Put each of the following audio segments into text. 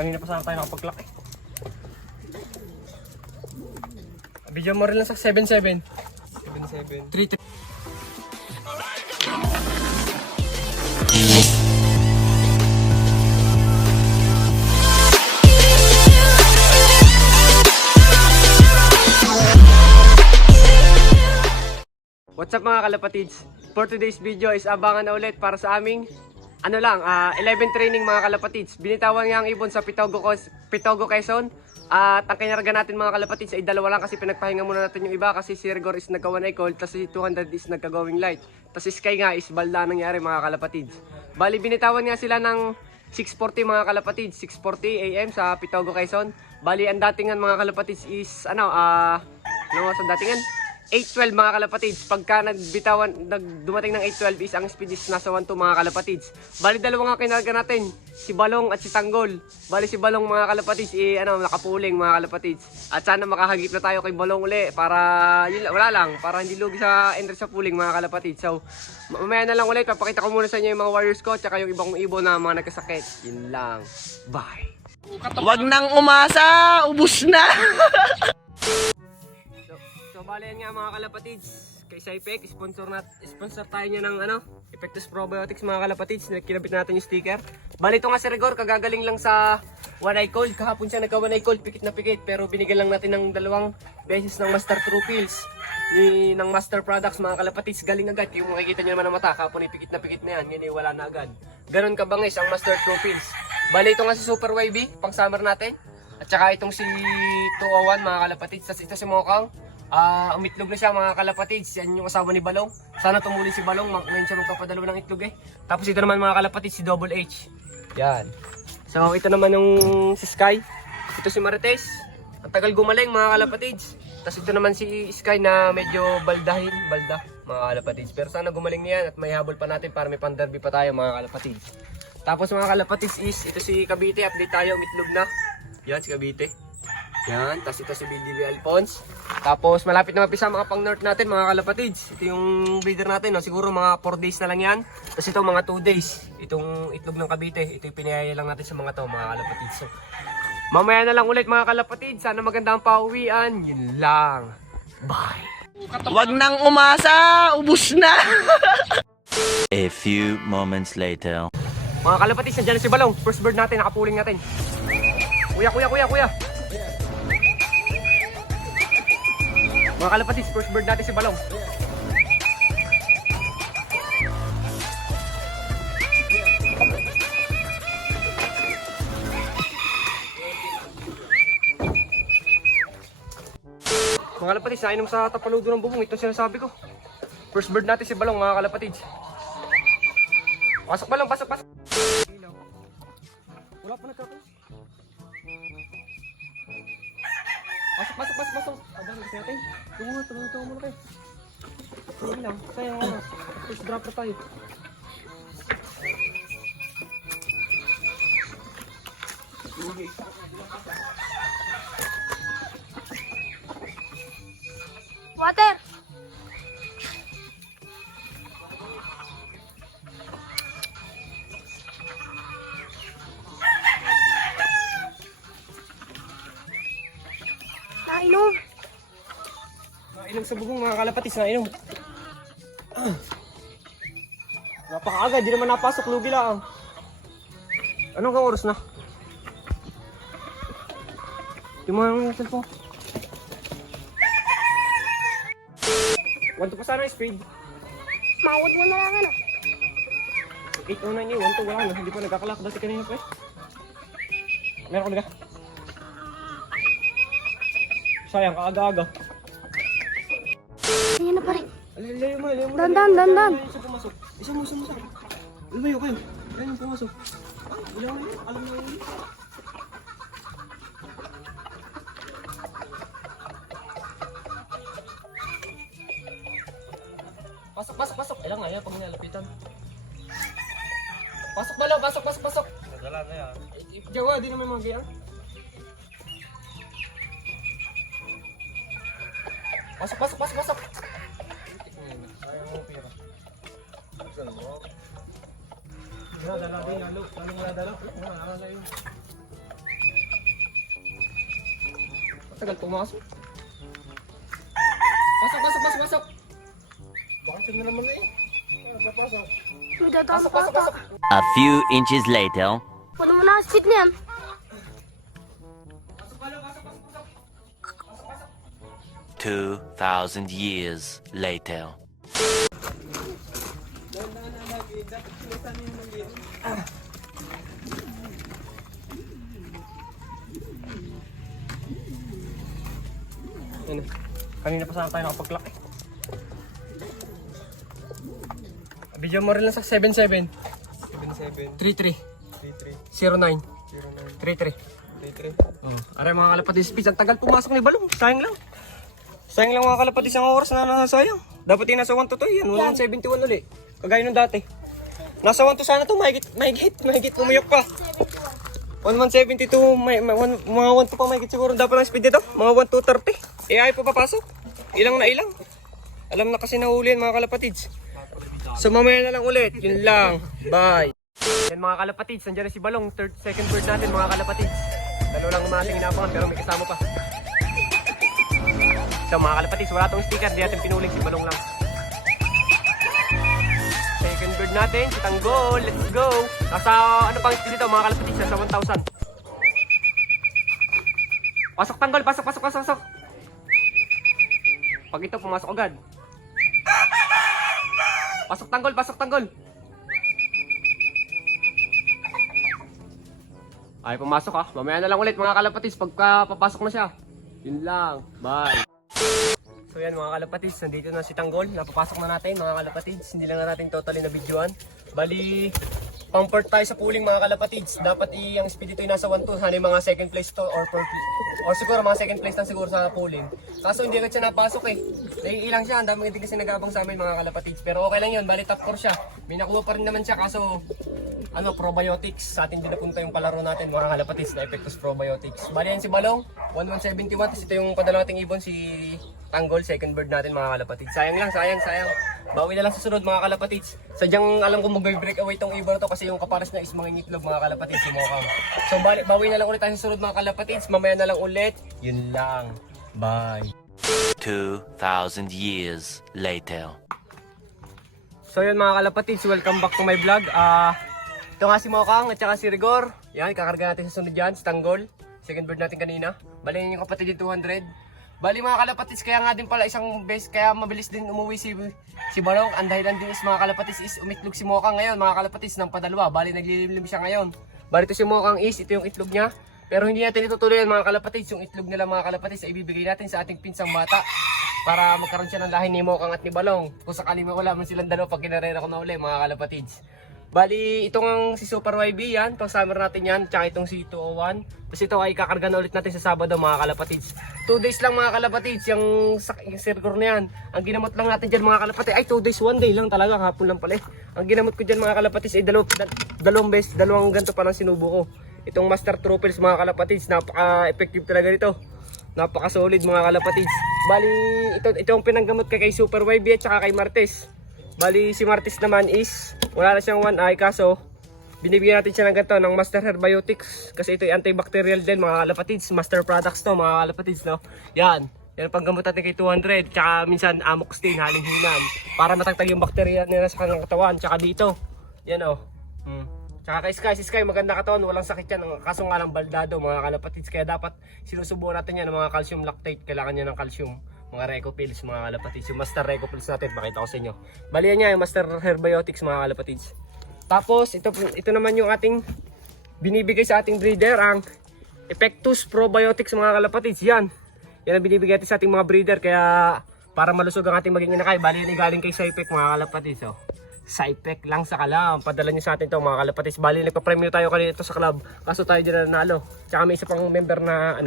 Kanina pa sana tayo nakapag-clock eh. Video mo rin lang sa 7-7. 3-3. What's up mga kalapatids? For today's video is abangan na ulit para sa aming 11 training mga kalapatids. Binitawan nga ang ibon sa Pitogo, Quezon. At ang kinarga natin mga kalapatids ay dalawa lang kasi pinagpahinga muna natin yung iba kasi si Rigor is nagka 1 cold, tapos si 200 is nagka-going light. Tapos si Sky nga is balda nangyari mga kalapatids. Bali binitawan nga sila ng 6:40 mga kalapatids, 6:40 AM sa Pitogo, Quezon. Bali ang datingan mga kalapatids is ano sa datingan 8:12 mga kalapatids. Pagka dumating ng 8:12 is ang speed is nasa 1-2 mga kalapatids. Bali dalawa nga kinarga natin, si Balong at si Tanggol. Bali si Balong mga kalapatids nakapuling mga kalapatids. At sana makahagip na tayo kay Balong uli para wala lang, para hindi lugi sa interest sa puling mga kalapatids. So mamaya na lang ulit, papakita ko muna sa inyo yung mga warriors ko tsaka yung ibang ibon na mga nagkasakit. Yun lang. Bye. Wag nang umasa, ubus na. So bali yan nga mga kalapatids, kay Cypec, sponsor tayo niya ng Epectus Probiotics mga kalapatids. Kinabit natin yung sticker. Bali ito nga si Rigor, kagagaling lang sa 1 cold. Kahapon siya nagka 1 cold, pikit na pikit. Pero binigyan lang natin ng 2 beses ng Master True Pills ng Master Products mga kalapatids. Galing agad, yung makikita nyo naman ng mata, kahapon pikit na yan, ngayon wala na agad. Ganon kabangis ang Master True Pills. Bali ito nga si Super Wavy, pang summer natin. At saka itong si 201 mga kalapatids. Tapos ito si Mokang. Umitlog na siya mga kalapatids. Yan yung asawa ni Balong. Sana tumuli si Balong. Ngayon siya magpapadalawa ng itlog eh. Tapos ito naman mga kalapatids, si Double H. Yan. So ito naman yung si Sky. Ito si Marites. Ang tagal gumaling mga kalapatids. Tapos ito naman si Sky na medyo balda mga kalapatids. Pero sana gumaling niyan at may habol pa natin para may panderby pa tayo mga kalapatids. Tapos mga kalapatids is ito si Cavite. Update tayo, umitlog na. Yan si Cavite. Yan. Tapos ito si BDB Alphonse. Tapos malapit na mapisa mga pang north natin mga kalapatids. Ito yung breeder natin, no? Siguro mga 4 days na lang yan. Tapos ito mga 2 days. Itong itlog ng Cavite. Ito yung pinayaya lang natin sa mga to mga kalapatids. So, mamaya na lang ulit mga kalapatids. Sana maganda ang pauwian. Yun lang. Bye. Wag nang umasa, ubus na. A few moments later. Mga kalapatids, nandiyan na si Balong. First bird natin, nakapuling natin. Kuya. Mga kalapatids, first bird natin si Balong. Mga kalapatids, nainom sa tapaludo ng bubong. Ito sinasabi ko. First bird natin si Balong mga kalapatids. Pasok Balong, pasok. Wala pa nagkakalas. Pasok. Abang kasi natin. Tungo muna kayo. Hindi lang, sayang oras. First drop na tayo. Water! Nainom! Nainom sa bubong mga kalapatids, nainom. Napakaaga, di naman napasok, lugi lang. Anong kang oras na? Di mo yung cellphone. 1-2 pa sana yung speed. Mawad mo na lang 809 1-2 wala na, hindi pa nagkakalak dati kanina pa eh. Meron ko na. Sayang, kaaga-aga. Ayan na pa rin. Layo mo. Dandan. Isa pumasok. Isa mo. Lumayo kayo. Ayan yung pumasok. Alam na yun. Pasok. Ayan nga yan, pag nalapitan. Pasok Balaw, pasok. Nadala na yan. Jawa, di naman mga gayang. Pasok. Sayang mo pira. Saan mo? Dala din, lalo. Wala dala. Wala yun. Tagal pumasok. Pasok. Bakit na naman eh? Papasok. May dadaan pa ata. A few inches later. Paano mo na ang speed niyan? 2,000 years later. Ano? Kanina pa sana tayo nakapag-clock eh. Video mo rin lang sa 77 33 09 33 Aray mga kalapatis, speech. Ang tagal pumasok ni Balong. Sayang lang mga kalapatis ang oras na nasasayang. Dapat yung nasa 1 to 2 yan. 171 uli. Kagaya nung dati. Nasa 1 to sana to. Mahigit pumiyok pa. 1172, mga 1 to pa mahigit siguro. Dapat ang speed dito. Mga 1230. AI pa papasok. Ilang na ilang. Alam na kasi nahuli yan mga kalapatids. So mamaya na lang ulit. Yun lang. Bye. Yan mga kalapatids. Nandiyan na si Balong. Second bird natin mga kalapatids. Dalawa lang umating inabangan pero may kasama pa. So mga kalapatids, wala tong sticker. Di natin pinuling, si Balong lang. Second bird natin, si Tanggol. Let's go. Nasa ano pang speed dito mga kalapatids? Nasa 1,000. Pasok Tanggol, pasok. Pag ito, pumasok agad. Pasok Tanggol. Ay, pumasok ha. Mamaya na lang ulit mga kalapatis pagka papasok na siya. Yun lang. Bye. So yan mga kalapatis, nandito na si Tanggol. Napapasok na natin mga kalapatis. Hindi lang na natin totally na videoan. Bali, pang-port tayo sa pooling mga kalapatids. Dapat ang speed dito ay nasa 1-2. Sana yung mga second place to or siguro mga second place lang siguro sa pooling. Kaso hindi agad siya napasok eh. Naiilang siya. Ang dami hindi kasi nag-abang sa amin mga kalapatids. Pero okay lang yun. Bali top 4 siya. May nakuha pa rin naman siya. Kaso probiotics. Sa atin din napunta yung palaro natin mga kalapatids na Epectus Probiotics. Bali yan si Balong. 1171. Tapos ito yung padala nating ibon si Tanggol. Second bird natin mga kalapatids. Sayang. Bawi na lang sa sunod mga kalapatids. Sadyang alam ko mag-break away tong ibon na to kasi yung kapares niya is mga ngitlog mga kalapatids. So bawi na lang ulit tayo sa sunod mga kalapatids. Mamaya na lang ulit. Yun lang. Bye. 2,000 years later. So yun mga kalapatids, welcome back to my vlog. Ito nga si Mokang at saka si Rigor. Yan, kakarga natin sa sunod dyan, si Tanggol. Second bird natin kanina. Bali yung kapatid yung 200. Bali mga kalapatids, kaya nga din pala isang base, kaya mabilis din umuwi si Balong. Ang dahilan din is mga kalapatids is umitlog si Mokang ngayon mga kalapatids ng padalwa. Bali naglilimlim siya ngayon. Bali ito si Mokang is, ito yung itlog niya. Pero hindi natin itutuloy yan mga kalapatids. Yung itlog nila mga kalapatids ay ibibigay natin sa ating pinsang bata. Para magkaroon siya ng lahi ni Mokang at ni Balong. Kung sakali wala man silang dalawa pag kinarera ko na uli mga kalapatids. Bali, itong ang si Super YB yan, pang summer natin yan, tsaka itong si 201. Tapos ito ay kakarga na ulit natin sa Sabado mga kalapatids. 2 days lang mga kalapatids, yung circor na yan. Ang ginamot lang natin dyan mga kalapatids, ay 2 days, 1 day lang talaga, hapon lang pala eh. Ang ginamot ko dyan mga kalapatids ay dalawang ganito pa lang sinubo ko. Itong Master Troopers mga kalapatids, napaka-effective talaga nito. Napaka-solid mga kalapatids. Bali, ito ang pinanggamot kay Super YB at saka kay Martes. Bali, si Martes naman is, wala na siyang one eye, kaso binibigyan natin siya ng ganito, ng Master Herbiotics. Kasi ito ay antibacterial din mga kalapatids. Master products to mga kalapatids, no? Yan ang panggamot natin kay 200. Tsaka minsan amoxicillin, halinghinan. Para matagtag yung bakterya nila sa kanyang katawan. Tsaka dito, yan o. Tsaka kay Sky, maganda katawan, walang sakit yan. Kaso nga lang baldado mga kalapatids. Kaya dapat sinusubukan natin yan ng mga calcium lactate. Kailangan niya ng calcium. Mga Reco pills mga kalapatids. Yung Master Reco pills natin, pakita ko sa inyo. Balian niya yung Master Herbiotics mga kalapatids. Tapos ito naman yung ating binibigay sa ating breeder, ang Epectus Probiotics mga kalapatids. Yan ang binibigay natin sa ating mga breeder, kaya para malusog ang ating maging inakay. Bali yan galing kay Saipec mga kalapatids. So, Saipec lang sa Kalam. Padala niyo sa atin to mga kalapatids. Bali nagpa-premyo tayo kanina ito sa club. Kaso tayo din na nanalo. Tsaka may isa pang member na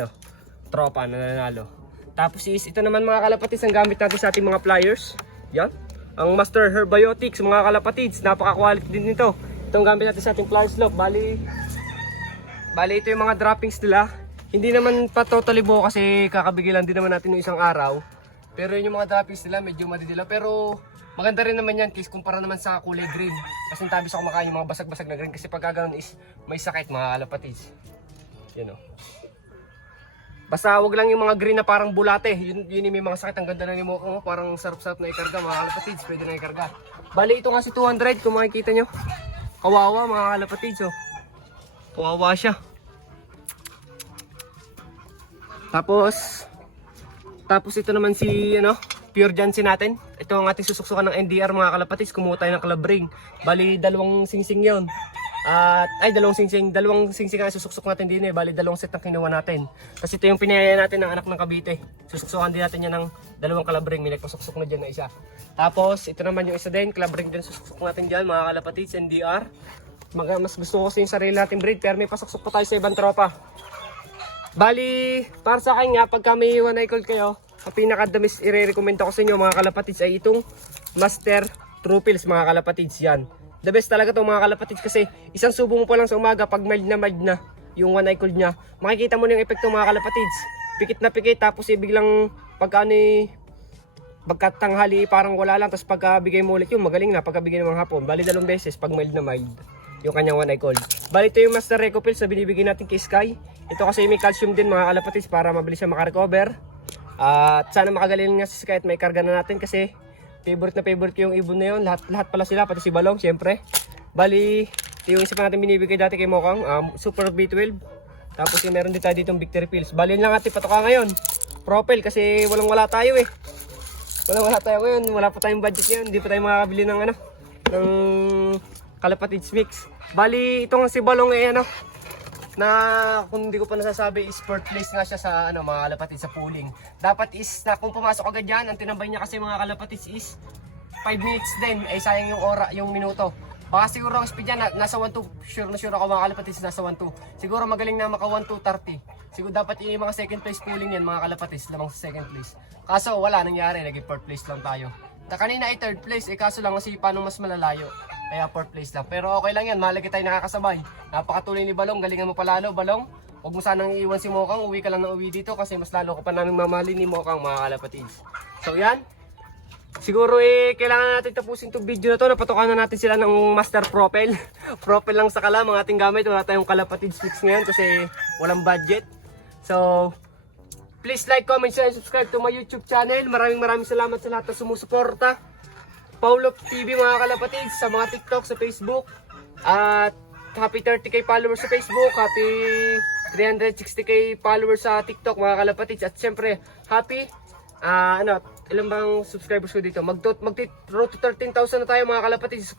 tropa na nanalo. Tapos ito naman mga kalapatids ang gamit natin sa ating mga pliers. Yan. Ang Master Herbiotics mga kalapatids. Napaka-quality din nito. Itong gamit natin sa ating pliers lock. Bali ito yung mga droppings nila. Hindi naman pa totally buo kasi kakabigilan din naman natin yung isang araw. Pero yun yung mga droppings nila medyo madidilaw. Pero maganda rin naman yan case kumpara naman sa kulay green. Kasi tabi sa kumakain yung mga basag-basag na green. Kasi pag ganoon is may sakit mga kalapatids. Yan o. Basta wag lang yung mga green na parang bulate. Yun yung may mga sakit. Ang ganda na ni Mokang. Parang sarap-sarap na ikarga mga kalapatids. Pwede na ikarga. Bali ito nga si 200 kung makikita nyo. Kawawa mga kalapatids oh. Kawawa siya. Tapos ito naman si Pure Jansen natin. Ito ang ating susuksukan ng NDR mga kalapatids. Kumuha tayo ng club ring. Bali dalawang singsing yon. At dalawang singsing ang susuksok natin din bali dalawang set ang kinuha natin. Kasi ito yung pinayaya natin ng anak ng Cavite. Susuksukan din natin yan ng dalawang club ring. May nagpasuksok na dyan na isa. Tapos ito naman yung isa din, club ring din susuksok natin dyan mga kalapatids, NDR. Mas gusto ko kasi yung sarili natin breed, pero may pasuksok pa tayo sa ibang tropa. Bali, para sa akin nga, pagka may one eye cold kayo, ang pinakadamis i-recommend ko sa inyo mga kalapatids ay itong Master True Pills mga kalapatids yan. The best talaga itong mga kalapatids kasi isang subo mo pa lang sa umaga pag mild na yung one eye cold nya. Makikita mo na yung epekto mga kalapatids. Pikit na pikit tapos biglang pagkatanghali parang wala lang tapos pagkabigay mo ulit yung magaling na pagkabigay ng hapon. Bali 2 beses pag mild na mild yung kanyang one eye cold. Bali ito yung Master Reco Pills na binibigay natin kay Sky. Ito kasi may calcium din mga kalapatids para mabilis siya makarecover. At sana makagaling nga si Sky at may karga na natin kasi favorite ko yung ibon na yun. Lahat pala sila, pati si Balong, syempre. Bali, yung isa pa natin binibigay dati kay Mokang, Super B12. Tapos meron din tayo ditong Victory Pills. Bali lang ating patoka ngayon. Propel kasi wala tayo eh. Wala tayo ngayon, wala pa tayong budget ngayon. Hindi pa tayo makakabili ng ng kalapatids mix. Bali, itong si Balong na kung hindi ko pa nasasabi is fourth place nga siya sa mga kalapatids sa pooling. Dapat is na kung pumasok agad yan, ang tinambay niya kasi mga kalapatids is 5 minutes din, ay sayang yung minuto. Baka siguro ang speed niya nasa 1.2, sure ako mga kalapatids nasa 1.2. Siguro magaling na maka 1.2.30. Siguro dapat yung mga second place pooling yan mga kalapatids, lamang sa second place. Kaso wala nangyari, naging fourth place lang tayo. Kanina ay third place, kaso lang kasi paano mas malalayo. Kaya fourth place lang. Pero okay lang yan, malagi tayo nakakasabay. Napakatuloy ni Balong, galingan mo palalo Balong. Huwag mo sanang iiwan si Mokang, uwi ka lang na uwi dito kasi mas lalo ko pa namin mamahalin ni Mokang mga kalapatids. So yan. Siguro kailangan natin tapusin itong video na to. Napatukan na natin sila ng Master Propel. Propel lang sa kala, mga ating gamit. Wala tayong kalapatids mix ngayon kasi walang budget. So, please like, comment, share, and subscribe to my YouTube channel. Maraming salamat sa lahat na sumusuporta. Paulo TV mga kalapatids, sa mga TikTok, sa Facebook. At happy 30k followers sa Facebook. Happy 360k followers sa TikTok mga kalapatids. At syempre, happy ilan bang subscribers ko dito? Road to 13,000 na tayo mga kalapatids.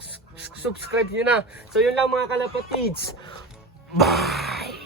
Subscribe nyo na. So yun lang mga kalapatids. Bye!